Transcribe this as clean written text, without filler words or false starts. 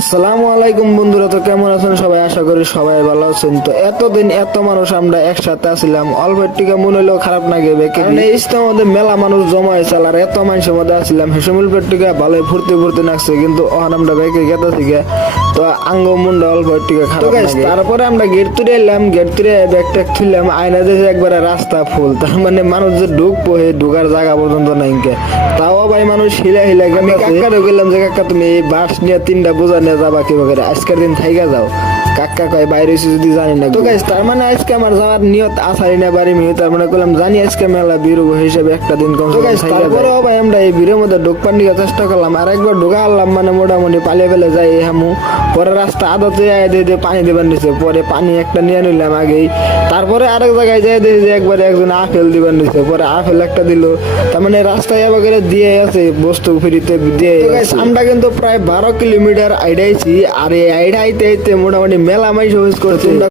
আসসালামু আলাইকুম বন্ধুরা, তো কেমন আছেন সবাই? আশা করি সবাই ভালো আছেন। তো এতদিন এত মানুষ আমরা একসাথে আসছিলাম, অল্প টিকা মনে হলেও খারাপ না গেবে, কারণ এই ইস্তের মধ্যে মেলা মানুষ জমা হয়েছে। আর এত মানুষের মধ্যে আসছিলাম, হেসমুল টিকা ভালোই ফুর্তি ফুর্তি নাচছে, কিন্তু ওখানে আমরা বেঁকে গেতেছি গে, তো আঙ্গ মুন্ডা অল্প টিকা খারাপ লাগে। তারপরে আমরা গেট তুলে এলাম, গেট তুলে ব্যাগ ট্যাগ তুললাম, আয়না দেখে একবারে রাস্তা ফুল, তার মানে মানুষ যে ঢুকবো হে ঢুকার জায়গা পর্যন্ত নাই কে। তাও ভাই মানুষ হিলা হিলা গেছে। কাকা গেলাম যে কাকা তুমি এই বাস নিয়ে 3টা বোঝা নিয়ে যাবা কিভাবে, আজকের দিন থাইকা যাও। কাকা কয় বাইরে এসে যদি জানি না। তো গাইস তার মানে আজকে আমার যাওয়ার নিয়ত আসারি না বাড়ি মিহি, তার মানে করলাম জানি আজকে মেলা ভিড় হিসেবে একটা দিন কম। তো গাইস তারপরেও ভাই আমরা এই ভিড়ের মধ্যে ঢুকবার নিয়ে চেষ্টা করলাম, আর একবার ঢুকা আনলাম, মানে মোটামুটি পালিয়ে ফেলে যাই হামু। পরে রাস্তা আদতে দিয়ে পানি দেবার নিছে, পরে পানি একটা নিয়ে নিলাম আগেই। তারপরে আরেক জায়গায় যাই দেখি যে একবারে একজন আপেল দিবার নিছে, পরে আপেল একটা দিল। তার মানে রাস্তায় এবার করে দিয়ে আছে বস্তু ফ্রিতে দিয়ে। আমরা কিন্তু প্রায় 12 কিলোমিটার আইডাইছি, আর এই আইডাইতে মোটামুটি মেলা মাইশ করছি।